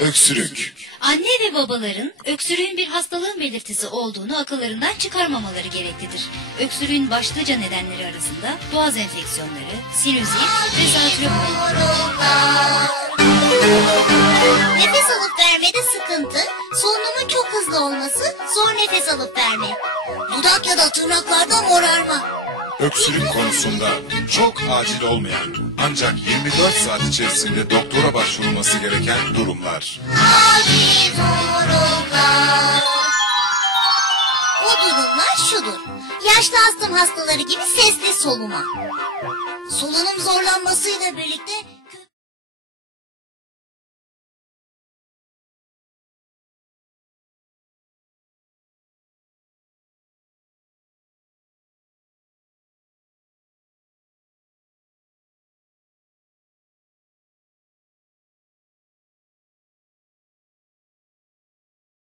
Öksürük. Anne ve babaların öksürüğün bir hastalığın belirtisi olduğunu akıllarından çıkarmamaları gereklidir. Öksürüğün başlıca nedenleri arasında boğaz enfeksiyonları, sinüzit ve zatürre bulunur. Nefes alıp vermede sıkıntı, solunumun çok hızlı olması, zor nefes alıp verme. Dudak ya da tırnaklarda morarma. Öksürük konusunda çok acil olmayan ancak 24 saat içerisinde doktora başvurulması gereken durumlar. Acil durumlar. O durumlar şudur. Yaşlı astım hastaları gibi sesli soluma. Solunum zorlanmasıyla birlikte